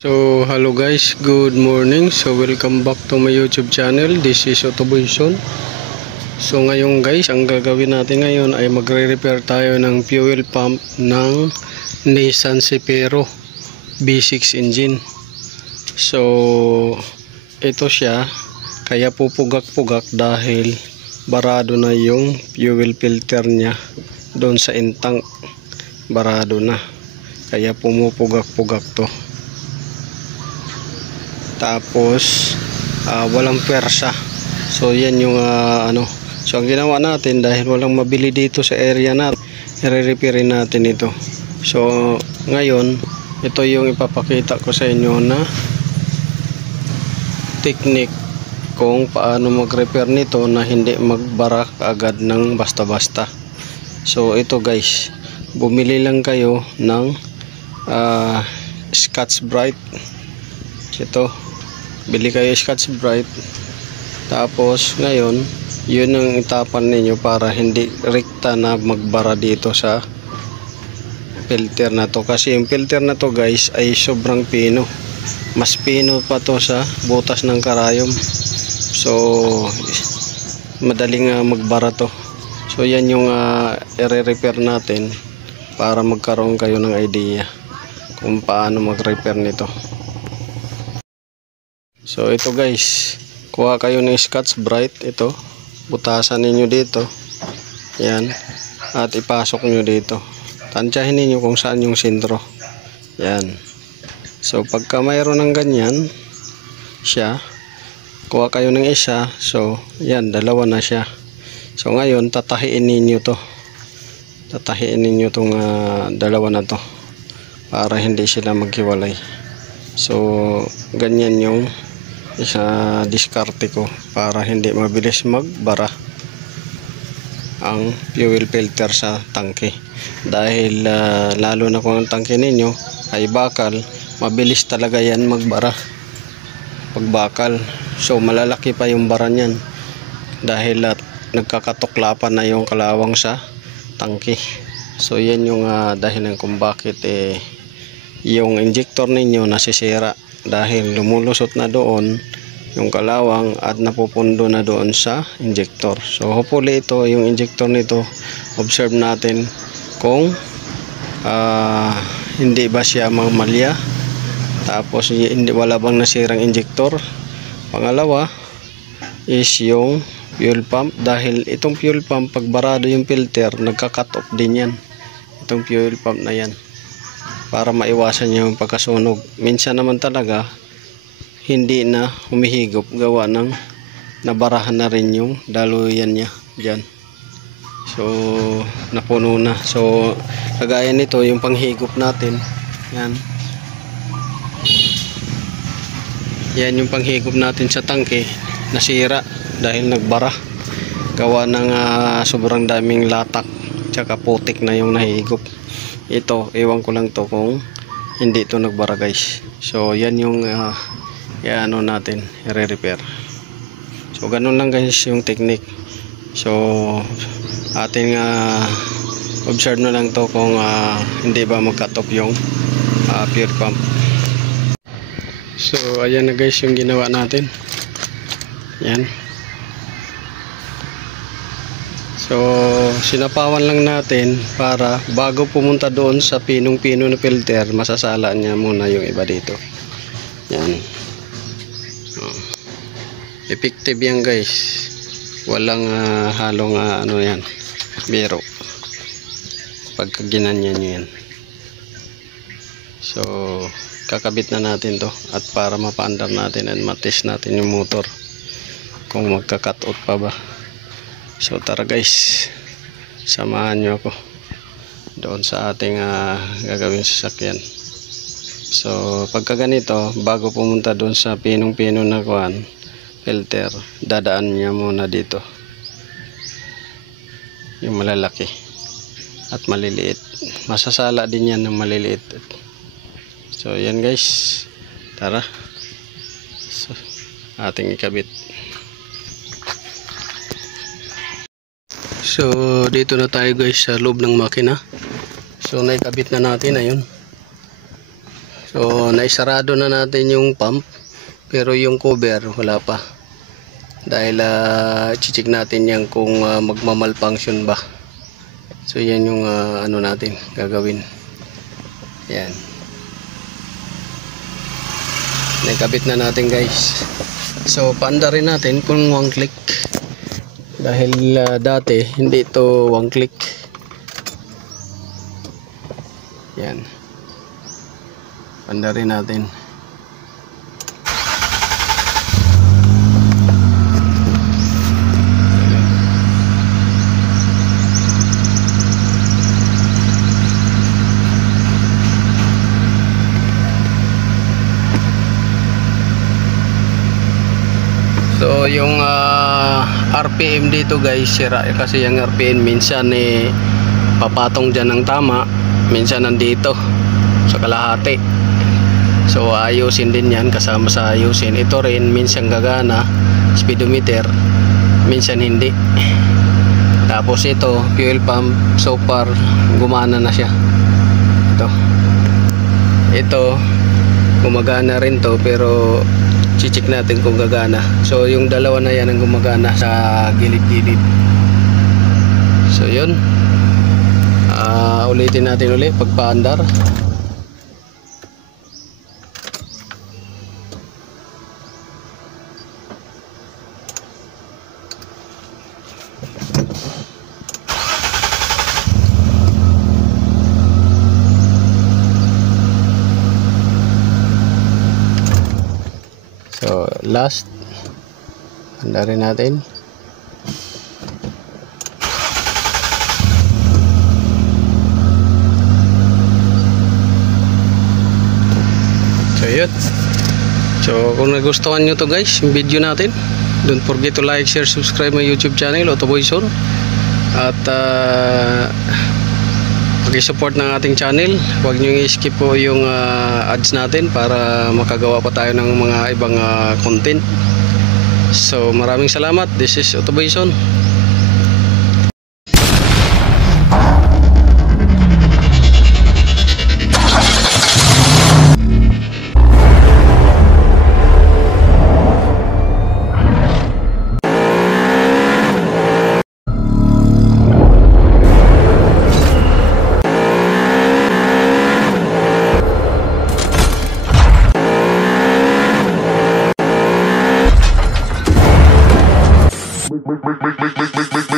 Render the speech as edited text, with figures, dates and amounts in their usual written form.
So hello guys, good morning. So welcome back to my YouTube channel. This is Otoboyson. So ngayon guys, ang gagawin natin ngayon ay magre-repair tayo ng fuel pump ng Nissan Sefero V6 engine. So ito siya, kaya pupugak-pugak dahil barado na yung fuel filter niya doon sa intang. Barado na, kaya pumupugak-pugak to. Tapos walang pwersa. So yan yung so ang ginawa natin, dahil walang mabili dito sa area natin, i-repairin natin ito. So ngayon, ito yung ipapakita ko sa inyo na technique kung paano mag-repair nito na hindi magbara agad ng basta-basta. So ito guys, bumili lang kayo ng Scotch-Brite. Ito, bili kayo Scotch-Brite. Tapos ngayon, yun ang itapan ninyo para hindi rekta na magbara dito sa filter na to. Kasi yung filter na to guys ay sobrang pino. Mas pino pa to sa butas ng karayom. So madaling magbara to. So yan yung i-repair natin para magkaroon kayo ng idea kung paano mag-repair nito. So ito guys, kuha kayo ng Scotch-Brite. Ito, butasan ninyo dito, yan, at ipasok nyo dito. Tansyahin ninyo kung saan yung sentro, yan. So pagka mayroon ng ganyan siya, kuha kayo ng isa. So yan, dalawa na siya. So ngayon, tatahiin ninyo to. Tatahiin ninyo tong dalawa na to para hindi sila maghiwalay. So ganyan yung isa diskarte ko para hindi mabilis magbara ang fuel filter sa tangke. Dahil lalo na kung ang tangke ninyo ay bakal, mabilis talaga yan magbara pag bakal. So malalaki pa yung bara niyan dahil nagkakatuklapan na yung kalawang sa tangke. So yan yung dahilan kung bakit yung injector ninyo nasisira, dahil lumulusot na doon yung kalawang at napupundo na doon sa injector. So hopefully ito, yung injector nito, observe natin kung hindi ba siya mamalya, tapos hindi, wala bang nasirang injector. Pangalawa is yung fuel pump, dahil itong fuel pump pag barado yung filter, nagka-cut off din yan, itong fuel pump na yan, para maiwasan yung pagkasunog. Minsan naman talaga hindi na humihigop, gawa ng nabarahan na rin yung daluyan niya dyan. So napuno na. So kagaya nito, yung panghigop natin, yan, yan yung panghigop natin sa tangke, nasira dahil nagbara, gawa ng sobrang daming latak tsaka putik na yung nahigop. Ito, ewan ko lang to kung hindi ito nagbara guys. So yan yung ano natin, i-repair. So ganun lang guys yung technique. So ating observe na lang to kung hindi ba mag-cut off yung fuel pump. So ayan na guys yung ginawa natin, yan. So sinapawan lang natin para bago pumunta doon sa pinong-pino na filter, masasala niya muna yung iba dito. Yan. Effective yan guys. Walang halong ano yan, biro. Pagka ginanyan nyo yan. So kakabit na natin to, at para mapaandar natin and matest natin yung motor kung magka-cut out pa ba. So tara guys, samahan nyo ako doon sa ating gagawing sasakyan. So pagka ganito, bago pumunta doon sa pinong-pino na kuhan filter, dadaan niya muna dito yung malalaki at maliliit. Masasala din yan ng maliliit. So yan guys, tara, so ating ikabit. So dito na tayo guys sa loob ng makina. So naikabit na natin, ayun. So naisarado na natin yung pump, pero yung cover wala pa. Dahil check natin yan kung magmamalfunction ba. So yan yung ano natin gagawin. Yan. Nakabit na natin guys. So paanda rin natin kung one click. Dahil dati hindi ito one click. Yan. Paanda rin natin. So yung RPM dito guys, sira kasi yung RPM minsan papatong dyan ng tama, minsan nandito sa kalahati. So ayusin din yan, kasama sa ayusin. Ito rin minsan gagana, speedometer, minsan hindi. Tapos ito, fuel pump, so far gumana na siya. Ito gumagana rin to, pero check natin kung gagana. So yung dalawa na yan ang gumagana sa gilid-gilid. So yun, ulitin natin ulit pagpaandar. So last, andarin natin. So yun. So kung nagustuhan nyo to guys, yung video natin, don't forget to like, share, subscribe my YouTube channel, Autoboyson. At pag-support ng ating channel. Huwag nyo i-skip po yung ads natin para makagawa pa tayo ng mga ibang content. So maraming salamat. This is Autoboyson. Make